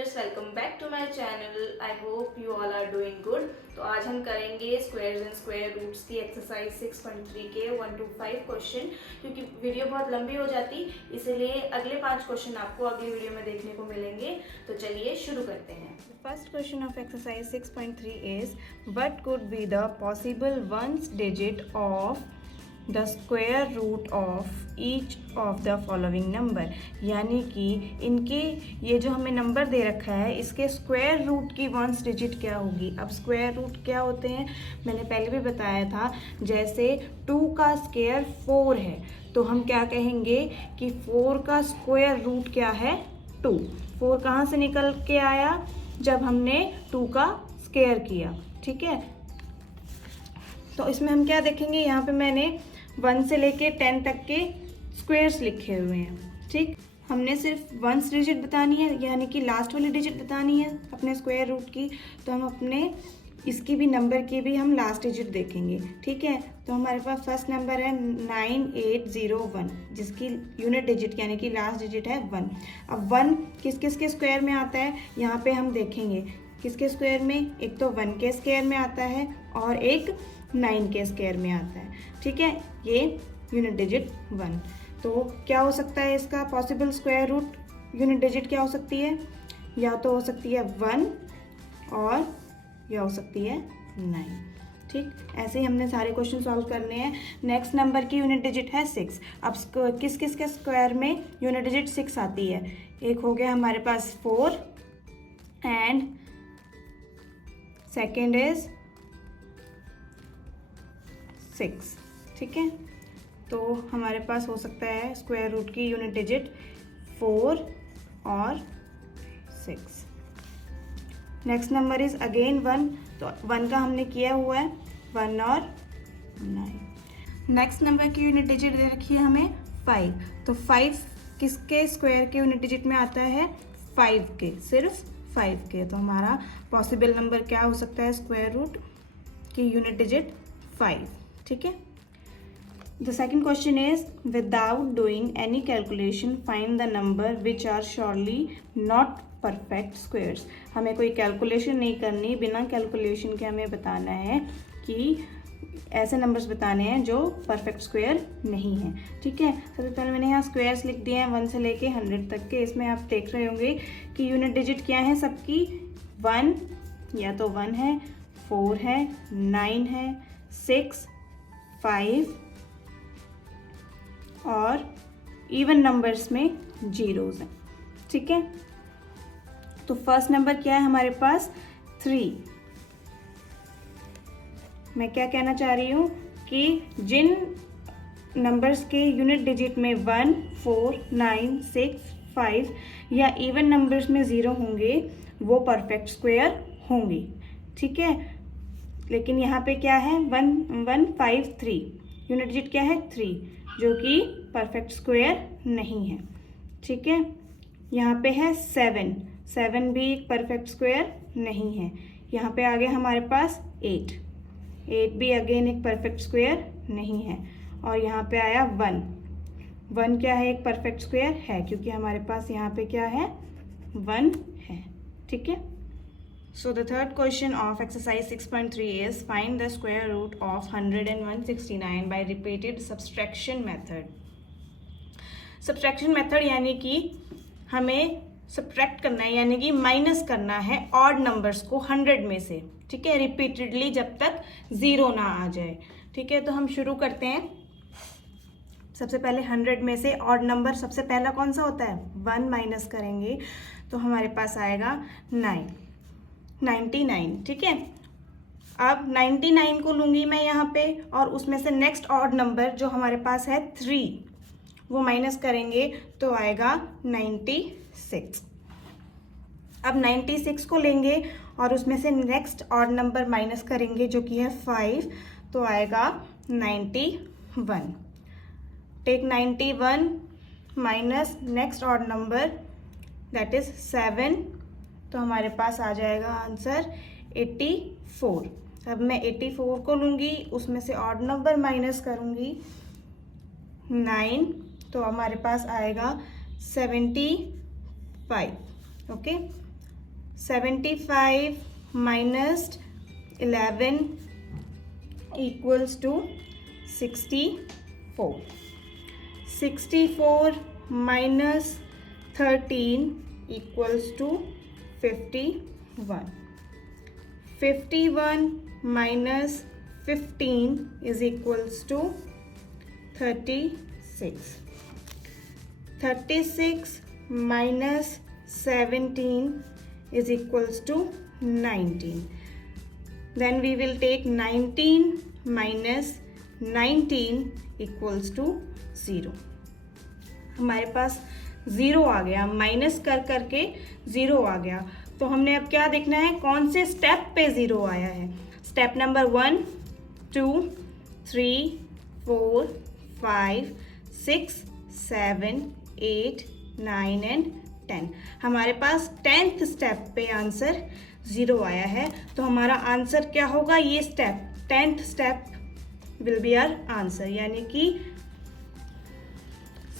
Learners, welcome back to my channel. I hope you all are doing good. तो आज हम करेंगे squares and square roots की exercise 6.3 के 1 to 5 क्वेश्चन। क्योंकि वीडियो बहुत लंबी हो जाती, इसलिए अगले 5 क्वेश्चन आपको अगली वीडियो में देखने को मिलेंगे। तो चलिए शुरू करते हैं। First question of exercise 6.3 is what could be the possible ones digit of the square root of each of the following number. यानी कि इनके ये जो हमें नंबर दे रखा है, इसके स्क्वायर रूट की वंस डिजिट क्या होगी। अब स्क्वायर रूट क्या होते हैं मैंने पहले भी बताया था। जैसे 2 का स्क्वायर 4 है तो हम क्या कहेंगे कि 4 का स्क्वायर रूट क्या है 2। 4 कहाँ से निकल के आया जब हमने 2 का स्क्वायर किया। ठीक है, तो इसमें हम क्या देखेंगे, यहाँ पे मैंने 1 से लेके 10 तक के स्क्वायर्स लिखे हुए हैं। ठीक, हमने सिर्फ वंस डिजिट बतानी है, यानी कि लास्ट वाली डिजिट बतानी है अपने स्क्वायर रूट की। तो हम अपने इसकी भी नंबर की भी हम लास्ट डिजिट देखेंगे। ठीक है, तो हमारे पास फर्स्ट नंबर है 9801, जिसकी यूनिट डिजिट यानी कि लास्ट डिजिट है 1। अब 1 किस किस के स्क्वायर में आता है यहाँ पे हम देखेंगे। किसके स्क्वायर में, एक तो 1 के स्क्वायर में आता है और एक 9 के स्क्वायर में आता है। ठीक है, ये यूनिट डिजिट 1। तो क्या हो सकता है इसका possible square root unit digit क्या हो सकती है, या तो हो सकती है 1 और या हो सकती है 9। ठीक, ऐसे ही हमने सारे क्वेश्चन सॉल्व करने हैं। नेक्स्ट नंबर की यूनिट डिजिट है 6। अब किस किस के स्क्वायर में यूनिट डिजिट 6 आती है। एक हो गया हमारे पास 4 एंड सेकेंड इज 6। ठीक है, तो हमारे पास हो सकता है स्क्वायर रूट की यूनिट डिजिट 4 और 6। नेक्स्ट नंबर इज अगेन 1, तो 1 का हमने किया हुआ है 1 और 9। नेक्स्ट नंबर की यूनिट डिजिट दे रखी है हमें 5। तो 5 किसके स्क्वायर के यूनिट डिजिट में आता है 5 के, सिर्फ 5 के। तो हमारा पॉसिबल नंबर क्या हो सकता है स्क्वायर रूट की यूनिट डिजिट 5। ठीक है, the second question is without doing any calculation find the number which are surely not perfect squares. हमें कोई कैलकुलेशन नहीं करनी, बिना कैलकुलेशन के हमें बताना है कि ऐसे नंबर्स बताने हैं जो परफेक्ट स्क्वायर नहीं है। ठीक है, सबसे पहले मैंने यहाँ स्क्वायर्स लिख दिए हैं 1 से लेके 100 तक के। इसमें आप देख रहे होंगे कि यूनिट डिजिट क्या है सबकी 1, या तो 1 है, 4 है, 9 है, 6, 5 और इवन नंबर्स में जीरोस हैं। ठीक है, तो फर्स्ट नंबर क्या है हमारे पास 3। मैं क्या कहना चाह रही हूँ कि जिन नंबर्स के यूनिट डिजिट में 1, 4, 9, 6, 5 या इवन नंबर्स में 0 होंगे वो परफेक्ट स्क्वायर होंगे। ठीक है, लेकिन यहाँ पे क्या है 1, 1, 5, 3, यूनिट डिजिट क्या है 3, जो कि परफेक्ट स्क्वायर नहीं है। ठीक है, यहाँ पे है 7, 7 भी एक परफेक्ट स्क्वायर नहीं है। यहाँ पे आ गया हमारे पास 8, 8 भी अगेन एक परफेक्ट स्क्वायर नहीं है। और यहाँ पे आया 1, 1 क्या है एक परफेक्ट स्क्वायर है, क्योंकि हमारे पास यहाँ पे क्या है 1 है। ठीक है, so the third question of exercise 6.3 is find the square root of 100 and 169 by repeated subtraction method. subtraction method यानी कि हमें सब्ट्रैक्ट करना है, यानी कि माइनस करना है ऑड नंबर्स को 100 में से। ठीक है, रिपीटेडली जब तक 0 ना आ जाए। ठीक है, तो हम शुरू करते हैं। सबसे पहले 100 में से ऑड नंबर सबसे पहला कौन सा होता है 1 माइनस करेंगे तो हमारे पास आएगा 99। ठीक है, अब 99 को लूँगी मैं यहाँ पे और उसमें से नेक्स्ट ऑड नंबर जो हमारे पास है 3 वो माइनस करेंगे तो आएगा 96। अब 96 को लेंगे और उसमें से नेक्स्ट ऑड नंबर माइनस करेंगे जो कि है 5, तो आएगा 91। Take 91 minus next odd number that is 7, तो हमारे पास आ जाएगा आंसर 84। अब मैं 84 को लूँगी, उसमें से ऑड नंबर माइनस करूँगी 9, तो हमारे पास आएगा 75। Okay, 75 minus 11 equals to 64. 64 minus 13 equals to 51. 51 minus 15 is equals to 36. 36 minus 17 is equals to 19. Then we will take 19 minus 19 equals to 0. हमारे पास 0 आ गया, माइनस कर करके 0 आ गया। तो हमने अब क्या देखना है, कौन से स्टेप पे 0 आया है। Step number 1, 2, 3, 4, 5, 6, 7, 8, 9 and 10। हमारे पास 10th स्टेप पे आंसर 0 आया है। तो हमारा आंसर क्या होगा, ये step 10th step will be our answer, यानी कि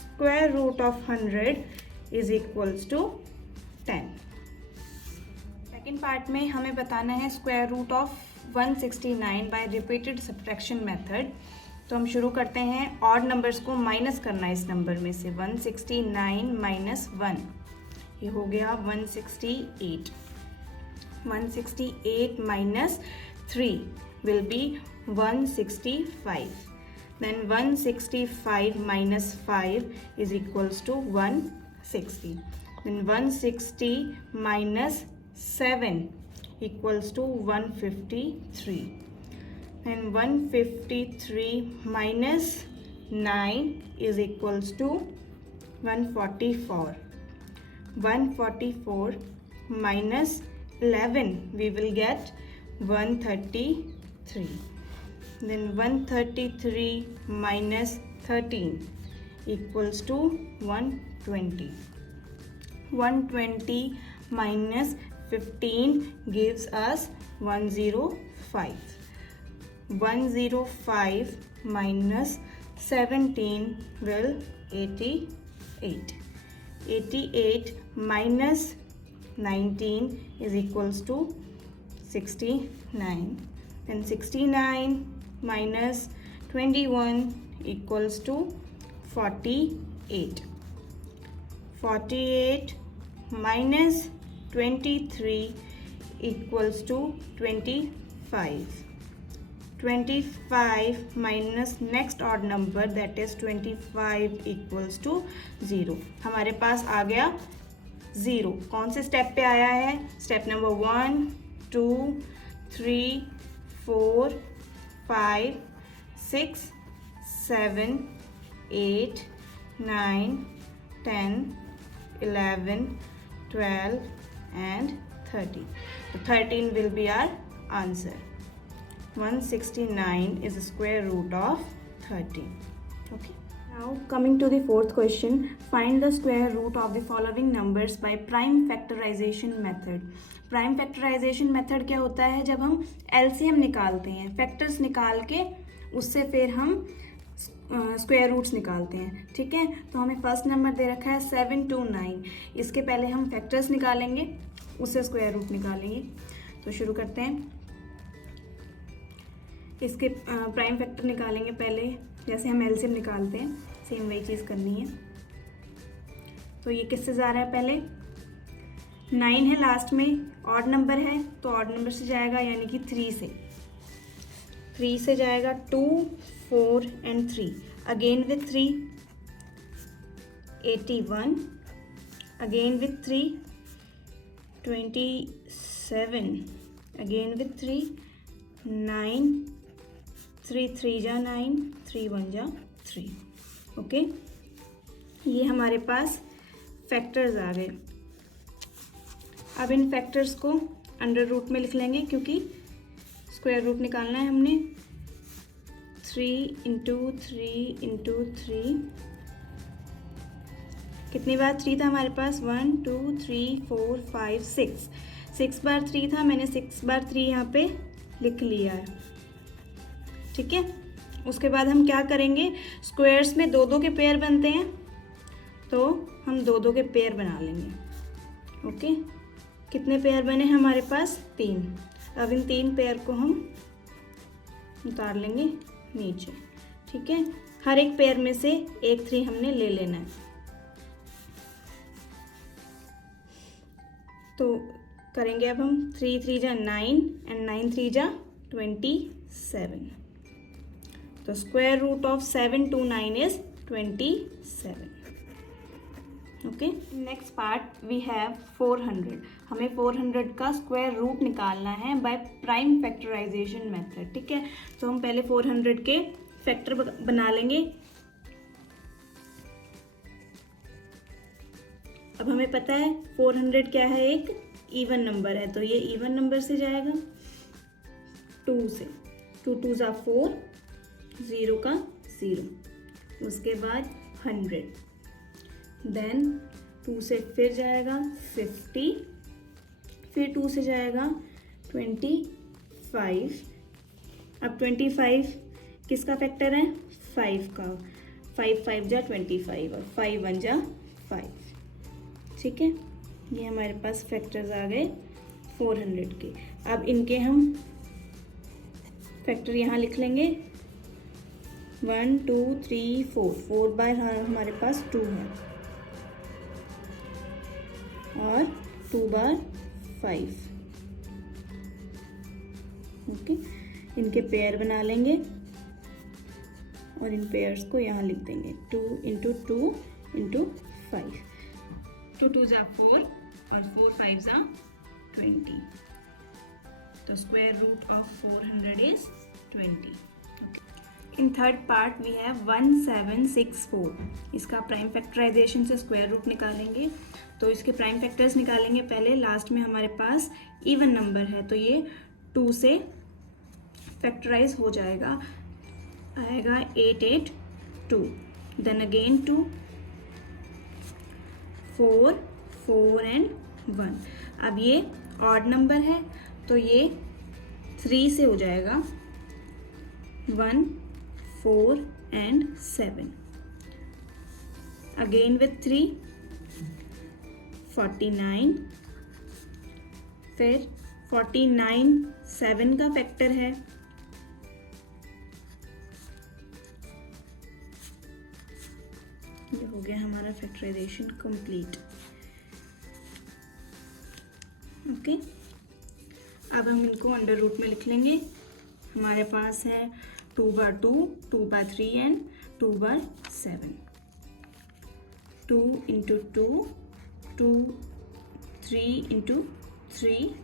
square root of 100 is equals to 10। Second part में हमें बताना है square root of 169 by repeated subtraction method. तो हम शुरू करते हैं, ऑड नंबर्स को माइनस करना है इस नंबर में से। 169 माइनस 1, ये हो गया 168। 168 minus 3 will be 165. Then 165 minus 5 is equals to 160. Then 160 minus 7 equals to 153. And 153 minus 9 is equals to 144. 144 minus 11 we will get 133. Then 133 minus 13 equals to 120. 120 minus 15 gives us 105. 105 minus 17 will 88. 88 minus 19 is equals to 69. And 69 minus 21 equals to 48. 48 minus 23 equals to 25. 25 minus next odd number, that is 25 equals to 0. हमारे पास आ गया 0। कौन से step पे आया है, step number 1, 2, 3, 4, 5, 6, 7, 8, 9, 10, 11, 12 and 13. So 13 will be our answer. 169 is the square root of 13. Okay. Now coming to the fourth question, find the square root of the following numbers by prime factorization method. Prime factorization method क्या होता है, जब हम LCM निकालते हैं, factors निकाल के उससे फिर हम स्क्वायर रूट्स निकालते हैं। ठीक है, तो हमें फर्स्ट नंबर दे रखा है 7 2 9। इसके पहले हम फैक्टर्स निकालेंगे, उससे स्क्वायर रूट निकालेंगे। तो शुरू करते हैं, इसके प्राइम फैक्टर निकालेंगे पहले, जैसे हम एलसीएम निकालते हैं सेम वही चीज़ करनी है। तो ये किससे जा रहा है, पहले 9 है लास्ट में, ऑड नंबर है तो ऑड नंबर से जाएगा, यानी कि 3 से जाएगा। 2 4 and 3, again with 3 81, again with 3 27, again with 3 9, 3 3 जा 9, 3 1 जा 3। ओके, ये हमारे पास फैक्टर्स आ गए। अब इन फैक्टर्स को अंडर रूट में लिख लेंगे, क्योंकि स्क्वायर रूट निकालना है हमने। 3 इंटू 3 इंटू 3, कितनी बार 3 था हमारे पास, 1 2 3 4 5 6, 6 बार 3 था, मैंने 6 बार 3 यहाँ पे लिख लिया है। ठीक है, उसके बाद हम क्या करेंगे, स्क्वायर्स में 2 2 के पेयर बनते हैं, तो हम 2 2 के पेयर बना लेंगे। ओके, कितने पेयर बने हमारे पास? 3। अब इन 3 पेयर को हम उतार लेंगे नीचे, ठीक है। हर एक पेयर में से एक 3 हमने ले लेना है। तो करेंगे अब हम 3 3 जा 9 एंड 9 3 जा 27। तो square root of 7 to 9 is 27। Okay, next part we have 400। हमें 400 का स्क्वायर रूट निकालना है बाय प्राइम फैक्टराइजेशन मेथड, ठीक है। तो हम पहले 400 के फैक्टर बना लेंगे। अब हमें पता है 400 क्या है, एक इवन नंबर है, तो ये इवन नंबर से जाएगा 2 से। 2 2 जा 4, 0 का 0, उसके बाद 100, देन 2 से फिर जाएगा 50, फिर 2 से जाएगा 25। अब 25 किसका फैक्टर है? 5 का। 5 5 जा 25 और 5 1 जा 5, ठीक है। ये हमारे पास फैक्टर्स आ गए 400 के। अब इनके हम फैक्टर यहाँ लिख लेंगे 1 2 3 4। 4 बार हमारे पास 2 है और 2 बार 5। ओके, इनके पेयर बना लेंगे और इन पेयर्स को यहाँ लिख देंगे 2 इंटू 2 इंटू 5। 2 2 जा 4 और 4 5 जा 20। तो square root of 400 is 20। In third part we have 1764। इसका प्राइम फैक्टराइजेशन से स्क्वायर रूट निकालेंगे। तो इसके प्राइम फैक्टर्स निकालेंगे पहले। लास्ट में हमारे पास इवन नंबर है तो ये 2 से फैक्टराइज हो जाएगा, आएगा 882। Then again 2, 4 4 and 1। अब ये ऑड नंबर है तो ये 3 से हो जाएगा 1 4 एंड 7। Again with 3, 49। फिर 49 7 का फैक्टर है, ये हो गया हमारा फैक्टराइजेशन कंप्लीट। ओके, अब हम इनको अंडर रूट में लिख लेंगे। हमारे पास है 2 बार 2, 2 बार 3 and 2 bar 7। 2 into 2, 2 3 into 3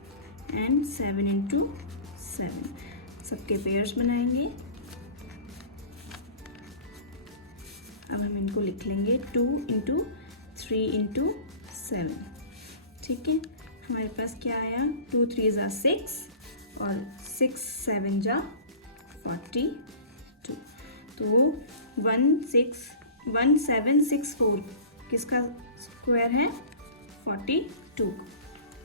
and 7 into 7। सबके पेयर्स बनाएंगे। अब हम इनको लिख लेंगे 2 इंटू 3 इंटू 7, ठीक है। हमारे पास क्या आया? 2 3 जा 6 और 6 7 जा 42। तो 1764 किसका स्क्वायर है? 42।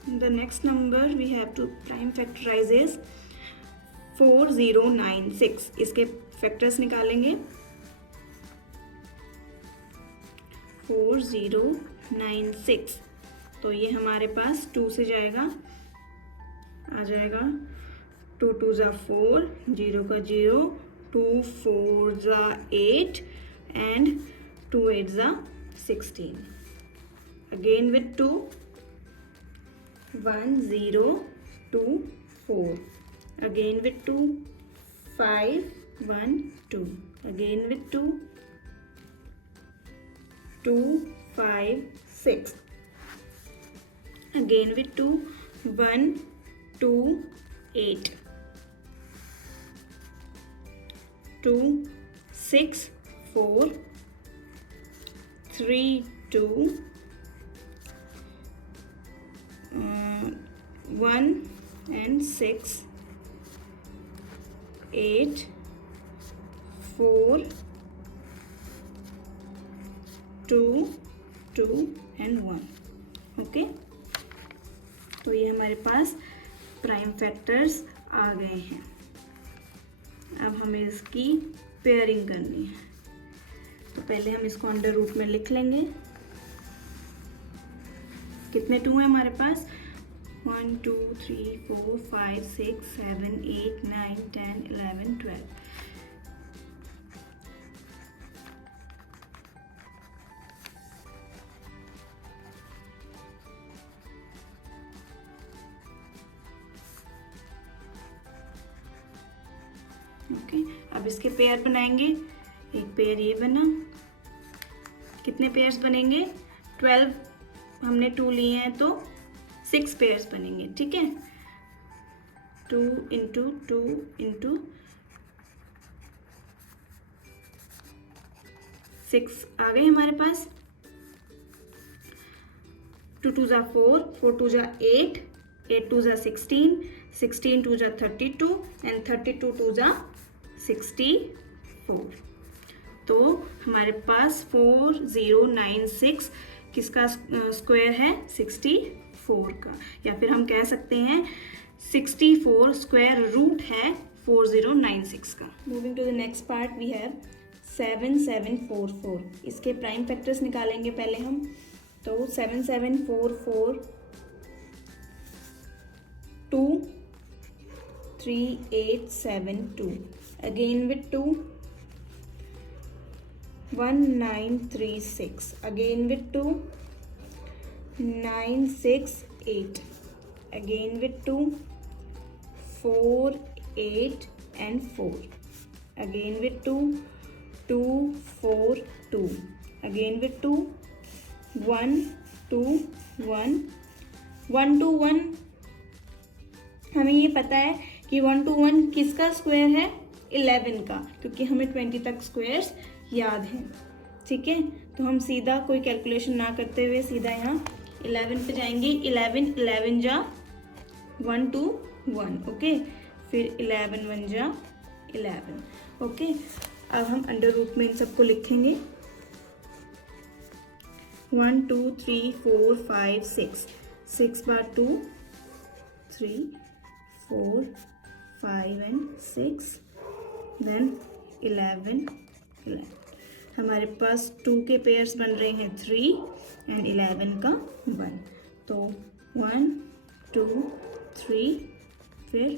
The next number we have to prime factorize is 4096। इसके फैक्टर्स निकालेंगे। 4096 तो ये हमारे पास 2 से जाएगा, आ जाएगा 2 2 जा 4, 0 का 0, 2 4 जा 8 एंड 2 8 जा 16। Again with 2, 1 0 2 4। Again with 2, 5 1 2। Again with 2, 2 5 6। Again with 2, 1 2 8, 2 6 4, 3 2, 1 and 6, 8 4 2 2 and 1। Okay, तो ये हमारे पास प्राइम फैक्टर्स आ गए हैं। अब हमें इसकी पेयरिंग करनी है। तो पहले हम इसको अंडर रूट में लिख लेंगे। कितने 2 हैं हमारे पास? 1 2 3 4 5 6 7 8 9 10 11 12। ओके, अब इसके पेयर बनाएंगे। एक पेयर ये बना, कितने पेयर्स बनेंगे? 12, हमने 2 लिए हैं तो 6 पेयर्स बनेंगे। ठीक है, 2 इंटू 2 इंटू 6 आ गए हमारे पास। 2 2 जा 4, 4 2 जा 8, 8 2 जा 16, 16 2 जा 32 एंड 32 2 जा 64। तो हमारे पास 4096 किसका स्क्वायर है? 64 का, या फिर हम कह सकते हैं 64 स्क्वायर रूट है 4096 का। Moving to the next part, we have 7744। इसके प्राइम फैक्टर्स निकालेंगे पहले हम। तो 7744 2 3872, again with 2 1936, again with 2 968, again with 2 4 8 and 4, again with 2 2 4 2, again with 2 1 2 1 1 2 1। हमें ये पता है कि 1 2 1 किसका स्क्वायर है? 11 का, क्योंकि हमें 20 तक स्क्वायर्स याद हैं। ठीक है, तो हम सीधा कोई कैलकुलेशन ना करते हुए सीधा यहाँ 11 पे जाएंगे। 11 11 जा 1 2 1। ओके, फिर 11 1 जा 11। ओके, अब हम अंडर रूट में इन सबको लिखेंगे। 1 2 3 4 5 6, 6 बार 2 3 4 5 and 6, then 11 11। हमारे पास 2 के पेयर्स बन रहे हैं 3 एंड 11 का 1। तो 1 2 3 फिर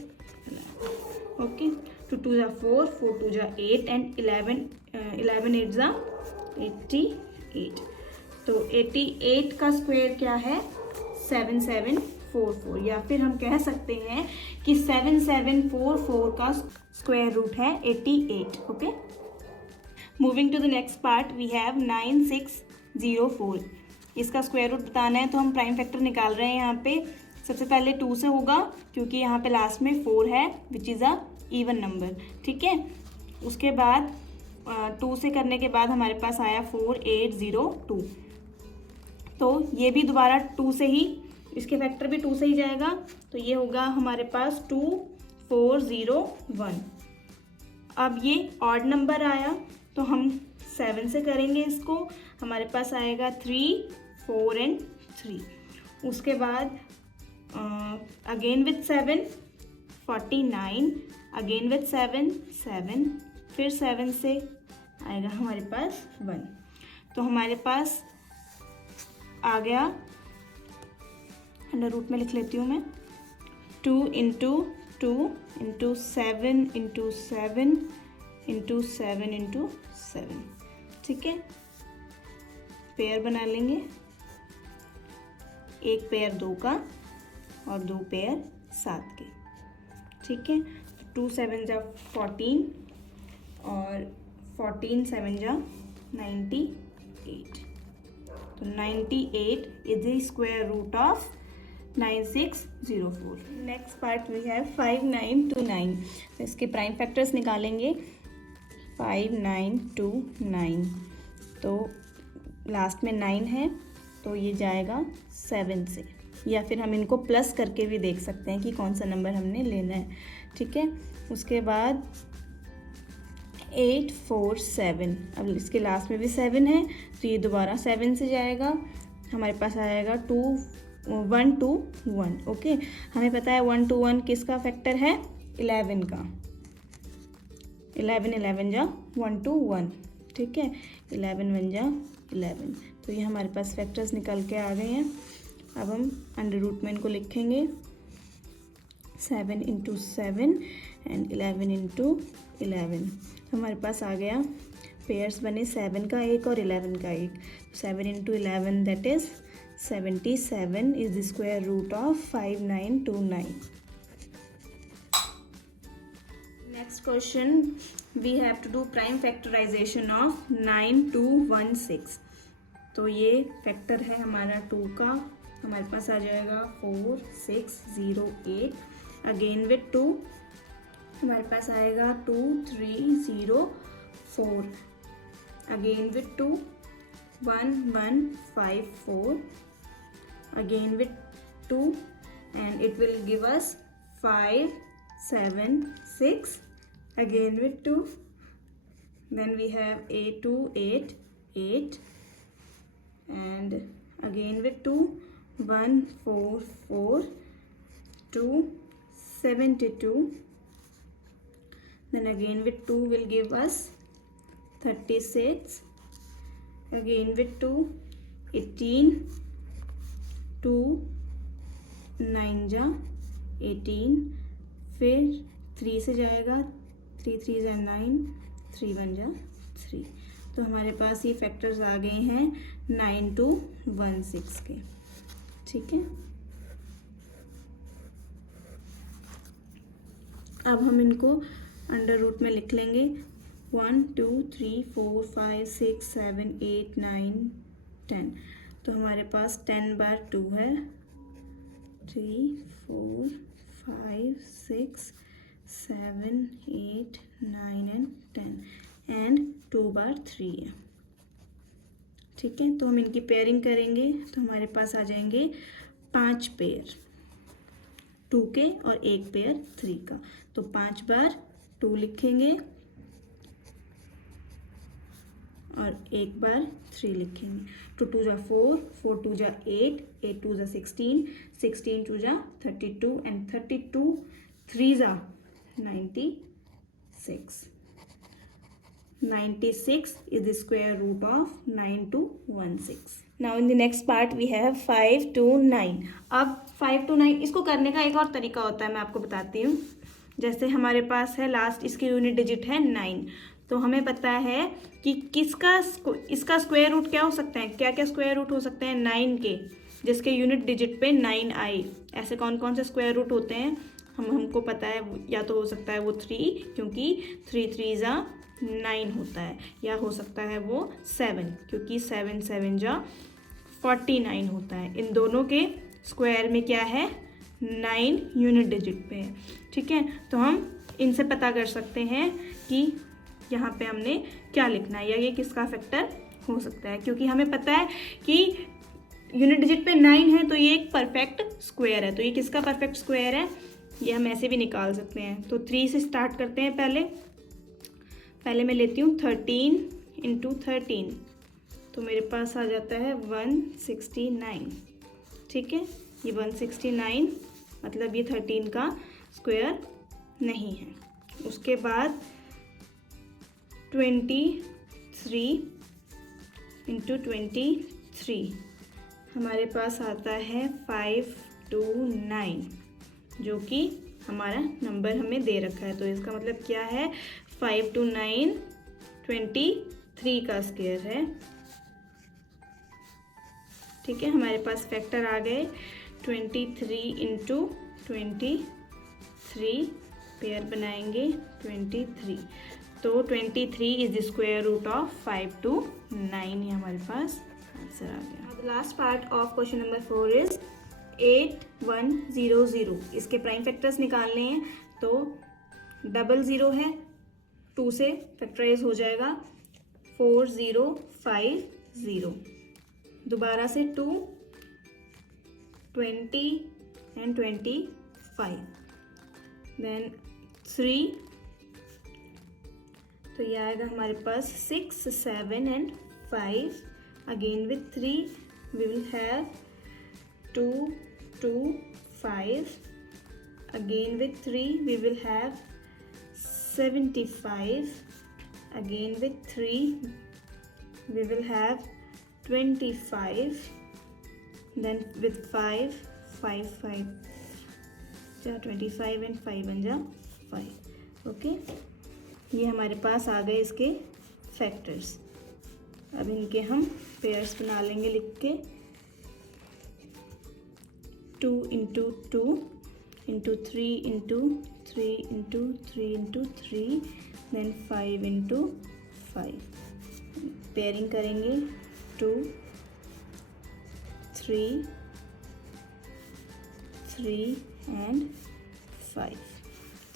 11। ओके, 2 2 जा 4, 4 2 जा 8 एंड 11 8 जा 88। तो 88 का स्क्वायर क्या है? 7744, या फिर हम कह सकते हैं कि 7744 का स्क्वायर रूट है 88। Okay, moving to the next part, we have 9604। इसका स्क्वायर रूट बताना है तो हम प्राइम फैक्टर निकाल रहे हैं। यहाँ पे सबसे पहले 2 से होगा, क्योंकि यहाँ पे लास्ट में 4 है which is a even number. ठीक है, उसके बाद 2 से करने के बाद हमारे पास आया 4802। तो ये भी दोबारा 2 से ही, इसके फैक्टर भी 2 से ही जाएगा। तो ये होगा हमारे पास 2401। अब ये ऑड नंबर आया तो हम 7 से करेंगे इसको। हमारे पास आएगा 3 4 and 3। उसके बाद अगेन विथ 7 49, अगेन विथ 7 7, फिर 7 से आएगा हमारे पास 1। तो हमारे पास आ गया, अंडर रूट में लिख लेती हूँ मैं, 2 into 2 into 7 into 7 into 7 into 7। ठीक है, पेयर बना लेंगे, एक पेयर 2 का और 2 पेयर 7 के। ठीक है, 2 7 जा 14 और 14 7 जा 98। तो 98 is the square root of 9604। Next part we have 5929। तो इसके प्राइम फैक्टर्स निकालेंगे। 5929, तो लास्ट में 9 है तो ये जाएगा 7 से, या फिर हम इनको प्लस करके भी देख सकते हैं कि कौन सा नंबर हमने लेना है। ठीक है, उसके बाद 847, अब इसके लास्ट में भी 7 है तो ये दोबारा 7 से जाएगा। हमारे पास आएगा 1 2 1। ओके, हमें पता है 1 2 1 किसका फैक्टर है? 11 का। 11 11 जा 1 2 1। ठीक है, 11 1 जा 11। तो ये हमारे पास फैक्टर्स निकल के आ गए हैं। अब हम अंडर रूट में इनको लिखेंगे 7 इंटू 7 एंड 11 इंटू 11। हमारे पास आ गया पेयर्स बने 7 का एक और 11 का एक। 7 into 11 that is 77 is the square root of 5929। Next question we have to do prime factorization of 9216। तो ये फैक्टर है हमारा 2 का, हमारे पास आ जाएगा 4608। अगेन विथ 2 हमारे पास आएगा 2304। Again with 2 1154। Again with 2 and it will give us 576। Again with 2 then we have 8288 and again with 2 144 272, then again with 2 will give us 36, again with 2 18, 2 9 जा 18, फिर 3 से जाएगा 3 3 जा 9, 3 1 जा 3। तो हमारे पास ये फैक्टर्स आ गए हैं 9216 के। ठीक है, अब हम इनको अंडर रूट में लिख लेंगे 1 2 3 4 5 6 7 8 9 10। तो हमारे पास 10 बार 2 है, 3 4 5 6 7 8 9 एंड 10 एंड 2 बार 3 है। ठीक है, तो हम इनकी पेयरिंग करेंगे तो हमारे पास आ जाएंगे 5 पेयर 2 के और 1 पेयर 3 का। तो 5 बार 2 लिखेंगे और 1 बार 3 लिखेंगे। तो 2 जा 4, 4 2 जा 8, 8 2 जा 16, 16 2 जा 32 एंड 32 3 जा 96। 96 is the square root of 9216. Now in the next part we have 5 to 9. अब 5 to 9 इसको करने का एक और तरीका होता है, मैं आपको बताती हूँ। जैसे हमारे पास है लास्ट इसकी यूनिट डिजिट है 9, तो हमें पता है कि इसका स्क्वायर रूट क्या हो सकता है, क्या क्या स्क्वायर रूट हो सकते हैं 9 के, जिसके यूनिट डिजिट पे 9 आए। ऐसे कौन कौन से स्क्वायर रूट होते हैं हमको पता है। या तो हो सकता है वो 3, क्योंकि 3 3 जा 9 होता है, या हो सकता है वो 7, क्योंकि 7 7 जा 49 होता है। इन दोनों के स्क्वायर में क्या है 9 यूनिट डिजिट पे है। ठीक है, तो हम इनसे पता कर सकते हैं कि यहाँ पे हमने क्या लिखना है या ये किसका फैक्टर हो सकता है, क्योंकि हमें पता है कि यूनिट डिजिट पे 9 है तो ये एक परफेक्ट स्क्वायर है। तो ये किसका परफेक्ट स्क्वायर है ये हम ऐसे भी निकाल सकते हैं। तो 3 से स्टार्ट करते हैं। पहले मैं लेती हूँ 13 इंटू 13, तो मेरे पास आ जाता है 169। ठीक है, ये 169 मतलब ये 13 का स्क्वायर नहीं है। उसके बाद 23 इंटू 23 हमारे पास आता है 529, जो कि हमारा नंबर हमें दे रखा है। तो इसका मतलब क्या है 529 23 का स्क्वायर है। ठीक है, हमारे पास फैक्टर आ गए 23 इंटू 23 पेयर बनाएंगे 23। तो 23 is the square root of 529। ये हमारे पास आंसर आ गया। The last part of question number 4 is 8100। इसके प्राइम फैक्टर्स निकालने हैं। तो 00 है, 2 से फैक्टराइज हो जाएगा 4050। दोबारा से 2 20 एंड 25, देन 3, तो ये आएगा हमारे पास 6 7 and 5। Again with 3 we will have 2 2 5। Again with 3 we will have 75. Again with 3 we will have 25. then with 5 जा 25 and 5 1 जा 5. ओके, ये हमारे पास आ गए इसके फैक्टर्स. अब इनके हम पेयर्स बना लेंगे लिख के. 2 into 2 into 3 into 3 into 3 into 3 then 5 into 5. Pairing करेंगे 2 3 and 5.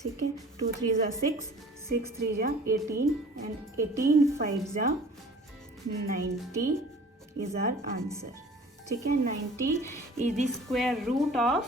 ठीक है, 2 3 जा 6, 6 3 जा 18 and 18 5 जा 90 is our answer. ठीक है, 90 is the square root of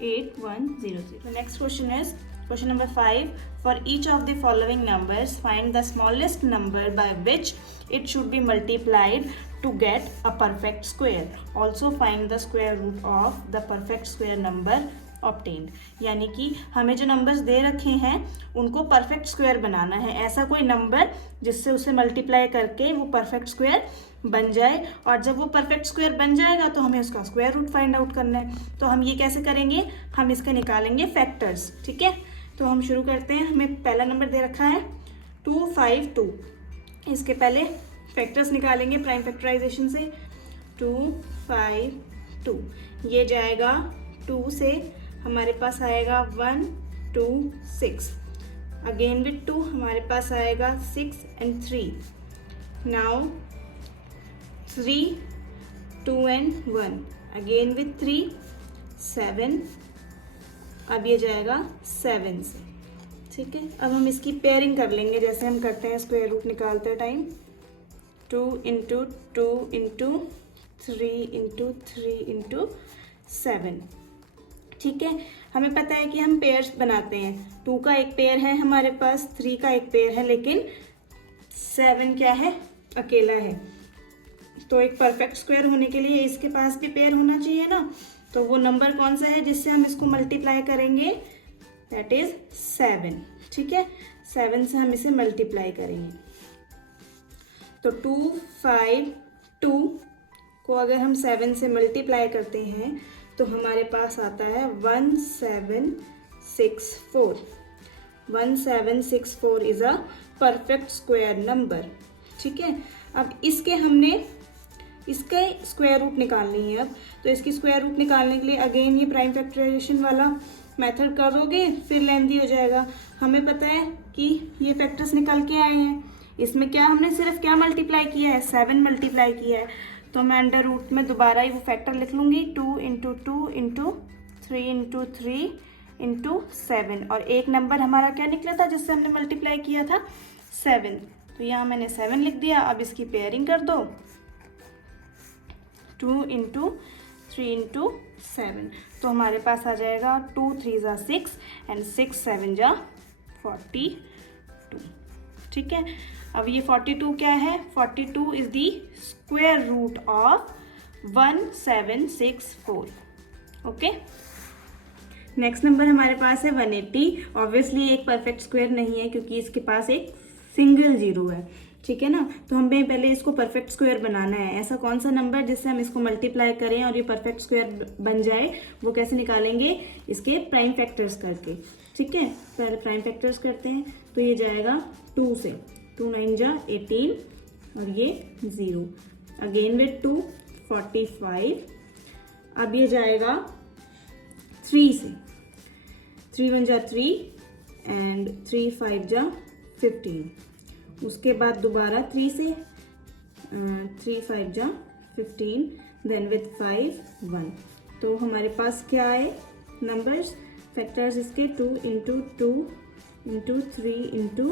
8100. The next question is question number 5. For each of the following numbers, find the smallest number by which it should be multiplied to get a perfect square. Also find the square root of the perfect square number obtained. यानी कि हमें जो numbers they रखे हैं उनको perfect square बनाना है. ऐसा कोई नंबर जिससे उसे मल्टीप्लाई करके वो परफेक्ट स्क्वायर बन जाए, और जब वो परफेक्ट स्क्वायर बन जाएगा तो हमें उसका स्क्वायर रूट फाइंड आउट करना है. तो हम ये कैसे करेंगे, हम इसके निकालेंगे फैक्टर्स. ठीक है, तो हम शुरू करते हैं. हमें पहला नंबर दे रखा है 252. इसके पहले फैक्टर्स निकालेंगे प्राइम फैक्टराइजेशन से. 252 ये जाएगा 2 से, हमारे पास आएगा 1 2 6. अगेन विथ 2 हमारे पास आएगा 6 and 3. Now 3 2 and 1. Again with 3 7. अब ये जाएगा 7 से. ठीक है, अब हम इसकी पेयरिंग कर लेंगे जैसे हम करते हैं स्क्वायर रूट निकालते time. 2 into 2 into 3 into 3 into 7. ठीक है, हमें पता है कि हम पेयर्स बनाते हैं. 2 का एक पेयर है हमारे पास, 3 का एक पेयर है, लेकिन 7 क्या है, अकेला है. तो एक परफेक्ट स्क्वायर होने के लिए इसके पास भी पेयर होना चाहिए ना. तो वो नंबर कौन सा है जिससे हम इसको मल्टीप्लाई करेंगे, दैट इज 7. ठीक है, 7 से हम इसे मल्टीप्लाई करेंगे. तो 252 को अगर हम 7 से मल्टीप्लाई करते हैं तो हमारे पास आता है 1764. 1764 is a perfect square number. ठीक है, अब इसका स्क्वायर रूट निकालनी है. अब तो इसकी स्क्वायर रूट निकालने के लिए अगेन ये प्राइम फैक्टराइजेशन वाला मेथड करोगे फिर लेंदी हो जाएगा. हमें पता है कि ये फैक्टर्स निकल के आए हैं. इसमें क्या हमने सिर्फ क्या मल्टीप्लाई किया है, 7 मल्टीप्लाई किया है. तो मैं अंडर रूट में दोबारा ही वो फैक्टर लिख लूँगी. 2 into 2 into 3 into 3 into 7. और एक नंबर हमारा क्या निकला था जिससे हमने मल्टीप्लाई किया था, 7. तो यहाँ मैंने 7 लिख दिया. अब इसकी पेयरिंग कर दो. 2 into 3 into 7. तो हमारे पास आ जाएगा 2 3 जा 6 and 6 7 जा 42. ठीक है, अब ये 42 क्या है, 42 is the square root of 1764. Okay, next number हमारे पास है 180. ऑब्वियसली एक परफेक्ट स्क्वायर नहीं है क्योंकि इसके पास एक सिंगल जीरो है. ठीक है ना, तो हमें पहले इसको परफेक्ट स्क्वायर बनाना है. ऐसा कौन सा नंबर जिससे हम इसको मल्टीप्लाई करें और ये परफेक्ट स्क्वायर बन जाए, वो कैसे निकालेंगे, इसके प्राइम फैक्टर्स करके. ठीक है, पहले प्राइम फैक्टर्स करते हैं. तो ये जाएगा 2 से, 2 9 जा 18 और ये 0. Again with 2 45. अब ये जाएगा 3 से, 3 1 जा 3 एंड 3 5 जा 15. उसके बाद दोबारा 3 से, 3 5 जा 15. Then with 5 1. तो हमारे पास क्या है नंबर्स, फैक्टर्स इसके 2 into 2 into 3 into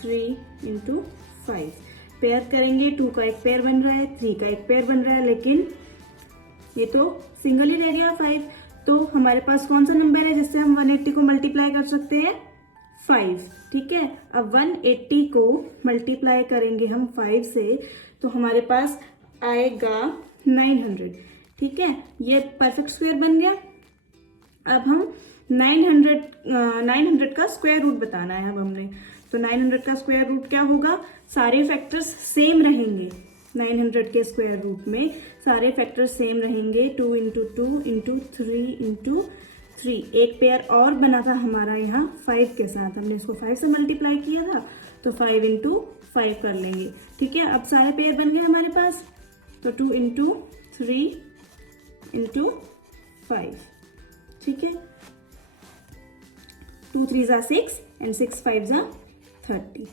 3 into 5. Pair करेंगे, 2 का एक पेयर बन रहा है, 3 का एक पेयर बन रहा है, लेकिन ये तो सिंगल ही रह गया 5. तो हमारे पास कौन सा नंबर है जिससे हम 180 को मल्टीप्लाई कर सकते हैं, 5. ठीक है, अब 180 को मल्टीप्लाई करेंगे हम 5 से तो हमारे पास आएगा 900. ठीक है, ये परफेक्ट स्क्वायर बन गया. अब हम 900 का स्क्वायर रूट बताना है. अब हमने तो 900 का स्क्वायर रूट क्या होगा, सारे फैक्टर्स सेम रहेंगे. 900 के स्क्वायर रूट में सारे फैक्टर सेम रहेंगे। 2 इंटू 2 इंटू 3 इंटू 3। एक पेयर और बना था हमारा यहाँ 5 के साथ, हमने इसको 5 से मल्टीप्लाई किया था, तो 5 इंटू 5 कर लेंगे। ठीक है, अब सारे पेयर बन गए हमारे पास, तो 2 इंटू 3 इंटू 5। ठीक है, 2 3 ज़ा 6 एंड 6 5 ज़ा 30।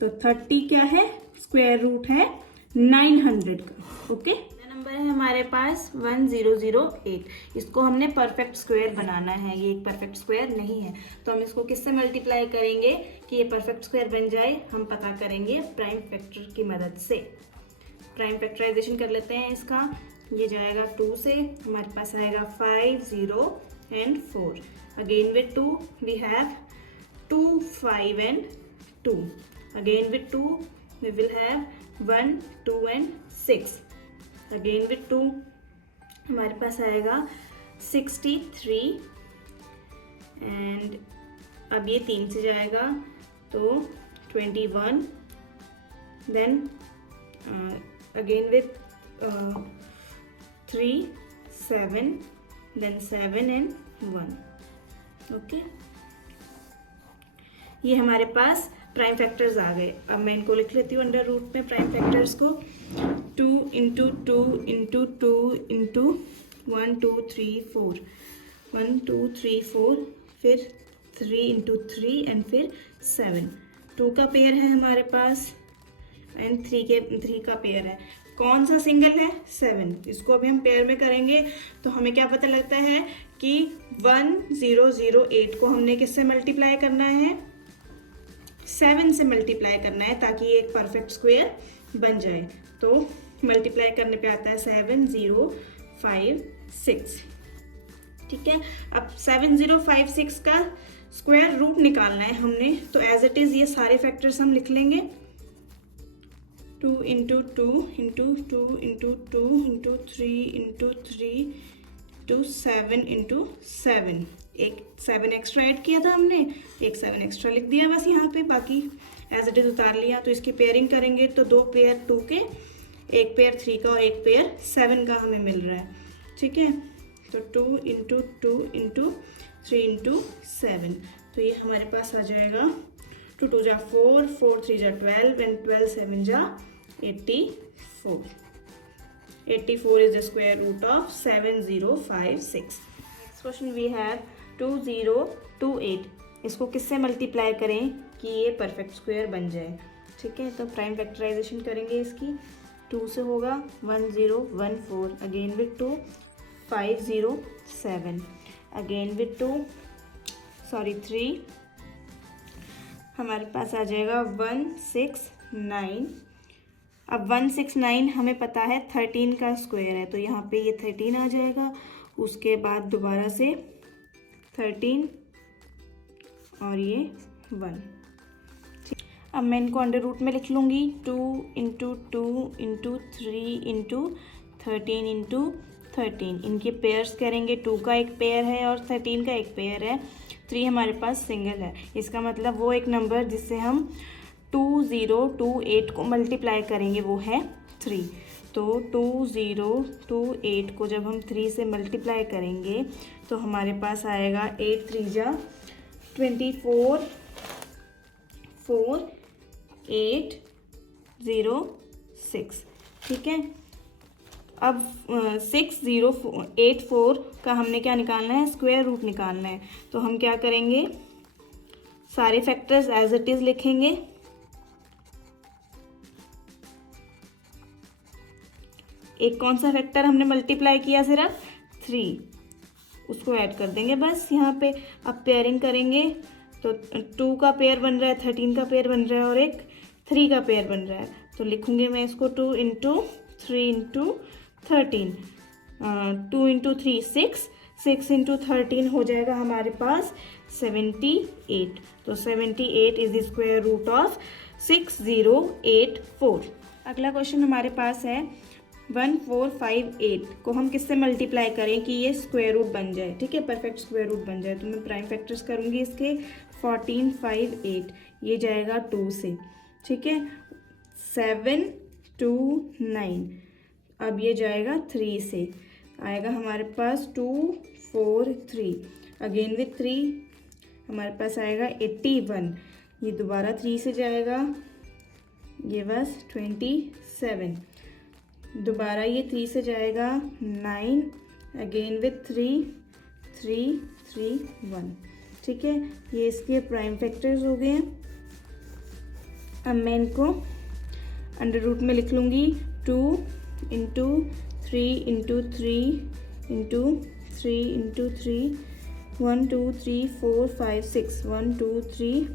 तो 30 क्या है, स्क्वायर रूट है 900 का। ओके, नंबर है हमारे पास 1008। इसको हमने परफेक्ट स्क्वायर बनाना है, ये एक परफेक्ट स्क्वायर नहीं है, तो हम इसको किससे मल्टीप्लाई करेंगे कि ये परफेक्ट स्क्वायर बन जाए, हम पता करेंगे प्राइम फैक्टर की मदद से। प्राइम फैक्टराइजेशन कर लेते हैं इसका। ये जाएगा 2 से, हमारे पास आएगा 5 0 and 4। Again with 2 we have 2 5 and 2। Again with 2 we will have 1 2 and 6. Again with 2 हमारे पास आएगा 63 एंड अब ये 3 से जाएगा तो 21। Then again with 3 7 then 7 and 1। Okay, ये हमारे पास प्राइम फैक्टर्स आ गए। अब मैं इनको लिख लेती हूँ अंडर रूट में प्राइम फैक्टर्स को। 2 इंटू 2 इंटू 2 इंटू 1 2 3 4, 1 2 3 4, फिर 3 इंटू 3 एंड फिर 7। 2 का पेयर है हमारे पास एंड 3 का पेयर है। कौन सा सिंगल है, 7। इसको अभी हम पेयर में करेंगे तो हमें क्या पता लगता है कि 1008 को हमने किससे मल्टीप्लाई करना है, 7 से मल्टीप्लाई करना है ताकि ये एक परफेक्ट स्क्वायर बन जाए। तो मल्टीप्लाई करने पे आता है 7 0 5 6। ठीक है, अब 7 0 5 6 का स्क्वायर रूट निकालना है हमने, तो एज इट इज़ ये सारे फैक्टर्स हम लिख लेंगे। 2 into 2 into 2 into 2 into 3 into 3 two 7 into 7। एक 7 एक्स्ट्रा ऐड किया था हमने, एक 7 एक्स्ट्रा लिख दिया बस यहाँ पे, बाकी एज इट इज उतार लिया। तो इसकी पेयरिंग करेंगे तो 2 पेयर 2 के, एक पेयर 3 का और एक पेयर 7 का हमें मिल रहा है। ठीक है, तो 2 इंटू 2 इंटू 3 इंटू 7, तो ये हमारे पास आ जाएगा 2 2 जा 4, 4 3 जा 12 एंड 12 7 जा 84। 84 is the square root of 7056. Next question we have 2028. इसको किससे मल्टीप्लाई करें कि ये परफेक्ट स्क्वायर बन जाए। ठीक है, तो प्राइम फैक्टराइजेशन करेंगे इसकी। 2 से होगा 1014, अगेन विथ 2 507, अगेन विथ 3 हमारे पास आ जाएगा 169। अब 169 हमें पता है 13 का स्क्वायर है, तो यहाँ पे ये 13 आ जाएगा। उसके बाद दोबारा से 13 और ये 1। अब मैं इनको अंडर रूट में लिख लूँगी। 2 इंटू 2 इंटू 3 इंटू 13 इंटू 13। इनके पेयर्स करेंगे, 2 का एक पेयर है और 13 का एक पेयर है। 3 हमारे पास सिंगल है, इसका मतलब वो एक नंबर जिससे हम 2028 को मल्टीप्लाई करेंगे वो है 3। तो 2028 को जब हम 3 से मल्टीप्लाई करेंगे तो हमारे पास आएगा 8 3 जा 24 4 8 0 6। ठीक है, अब 6084 का हमने क्या निकालना है, स्क्वायर रूट निकालना है। तो हम क्या करेंगे, सारे फैक्टर्स एज इट इज़ लिखेंगे। एक कौन सा फैक्टर हमने मल्टीप्लाई किया, सिर्फ 3, उसको ऐड कर देंगे बस यहाँ पे। अब पेयरिंग करेंगे तो 2 का पेयर बन रहा है, 13 का पेयर बन रहा है और एक 3 का पेयर बन रहा है। तो लिखूँगी मैं इसको 2 इंटू 3 इंटू 13, 2 इंटू 3 6, 6 इंटू 13 हो जाएगा हमारे पास 78। तो 78 is the square root of 6084। अगला क्वेश्चन हमारे पास है 1458 को हम किससे मल्टीप्लाई करें कि ये स्क्वायर रूट बन जाए। ठीक है, परफेक्ट स्क्वायर रूट बन जाए। तो मैं प्राइम फैक्टर्स करूँगी इसके। 1458 ये जाएगा 2 से। ठीक है, 7 2 9। अब ये जाएगा 3 से, आएगा हमारे पास 2 4 3। अगेन विथ 3 हमारे पास आएगा 81। ये दोबारा 3 से जाएगा, ये बस 27। दोबारा ये 3 से जाएगा 9। Again with 3 3 3 1। ठीक है, ये इसके प्राइम फैक्टर्स हो गए हैं। अब मैं इनको अंडर रूट में लिख लूँगी। 2 इंटू 3 इंटू 3 इंटू 3 इंटू 3 1 2 3 4 5 6 1 2 3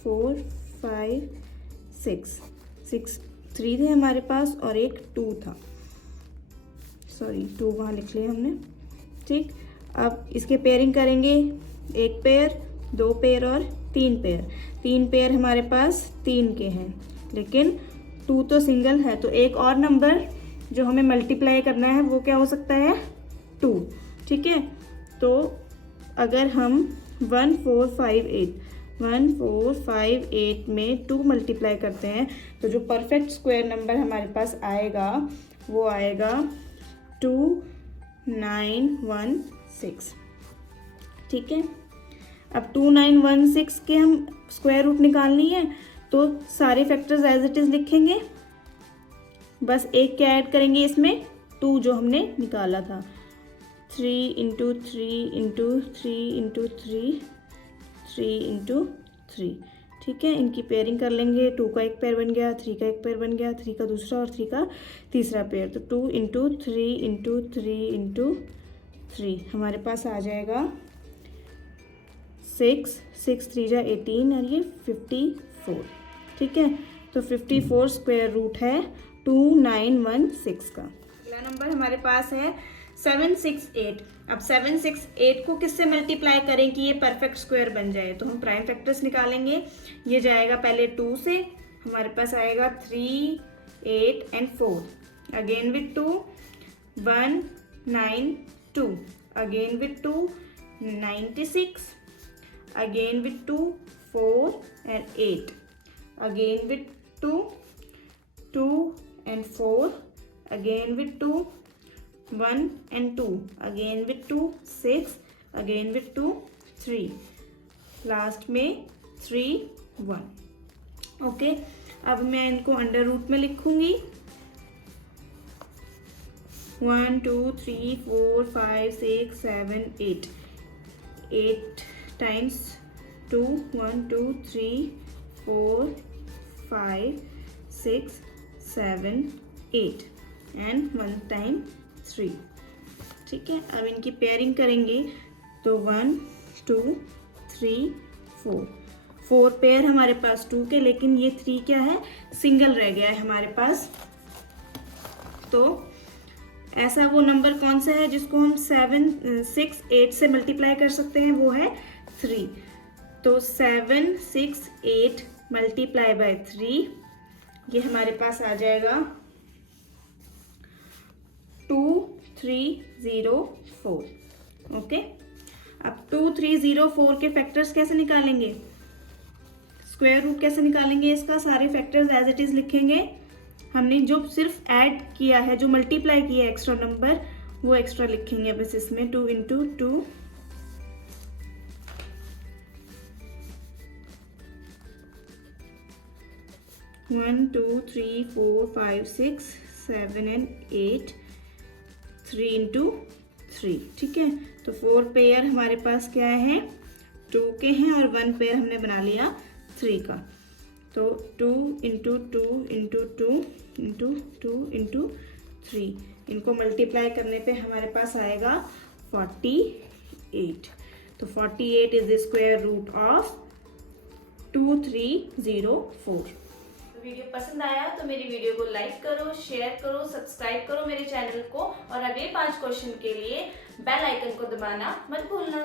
4 5 6 3 थे हमारे पास और एक 2 था, सॉरी 2 वहाँ लिख लिया हमने। ठीक, अब इसके पेयरिंग करेंगे। 1 पेयर, 2 पेयर और 3 पेयर। 3 पेयर हमारे पास 3 के हैं, लेकिन 2 तो सिंगल है, तो एक और नंबर जो हमें मल्टीप्लाई करना है वो क्या हो सकता है? 2। ठीक है, तो अगर हम 1 4 5 8 में 2 मल्टीप्लाई करते हैं तो जो परफेक्ट स्क्वायर नंबर हमारे पास आएगा वो आएगा 2 9 1 6। ठीक है, अब 2 9 1 6 के हम स्क्वायर रूट निकालनी है, तो सारे फैक्टर्स एज इट इज़ लिखेंगे, बस एक क्या ऐड करेंगे इसमें, 2 जो हमने निकाला था। 3 इंटू 3 इंटू 3 इंटू 3 3 इंटू 3। ठीक है, इनकी पेयरिंग कर लेंगे। 2 का एक पेयर बन गया, 3 का एक पेयर बन गया, 3 का दूसरा और 3 का तीसरा पेयर। तो 2 इंटू 3 इंटू 3 इंटू 3 हमारे पास आ जाएगा 6 6 3 जा 18 और ये 54। ठीक है, तो 54 स्क्वायर रूट है 2916 का। अगला नंबर हमारे पास है 768। अब 768 को किससे मल्टीप्लाई करें कि ये परफेक्ट स्क्वायर बन जाए, तो हम प्राइम फैक्टर्स निकालेंगे। ये जाएगा पहले 2 से, हमारे पास आएगा 3 8 and 4। Again with 2 1 9 2। Again with 2 96। Again with 2 4 and 8. Again with 2 and 4. Again with 2 1 and 2. Again with 2 6. Again with 2 3. Last में 3 1। ओके, अब मैं इनको अंडर रूट में लिखूंगी। 1 2 3 4 5 6 7 8 8 times 2 1 2 3 4 5 6 7 8 and 1 time 3। ठीक है, अब इनकी पेयरिंग करेंगे तो 1 2 3 4 पेयर हमारे पास 2 के, लेकिन ये 3 क्या है, सिंगल रह गया है हमारे पास। तो ऐसा वो नंबर कौन सा है जिसको हम 7 6 8 से मल्टीप्लाई कर सकते हैं, वो है 3। तो 7 6 8 मल्टीप्लाई बाय 3, ये हमारे पास आ जाएगा 2304। ओके, अब 2304 के फैक्टर्स कैसे निकालेंगे, स्क्वायर रूट कैसे निकालेंगे इसका, सारे फैक्टर्स एज इट इज लिखेंगे। हमने जो सिर्फ ऐड किया है, जो मल्टीप्लाई किया है एक्स्ट्रा नंबर, वो एक्स्ट्रा लिखेंगे बस इसमें। 2 इंटू 2 1 2 3 4 5 6 7 and 8 3 इंटू 3। ठीक है, तो 4 पेयर हमारे पास क्या है, 2 के हैं और 1 पेयर हमने बना लिया 3 का। तो 2 इंटू 2 इंटू 2 इंटू 2 इंटू 3, इनको मल्टीप्लाई करने पे हमारे पास आएगा 48। तो 48 is the square root of 2304। Video पसंद आया तो मेरी वीडियो को लाइक करो, शेयर करो, सब्सक्राइब करो मेरे चैनल को, और अगले 5 क्वेश्चन के लिए बेल आइकन को दबाना मत भूलना।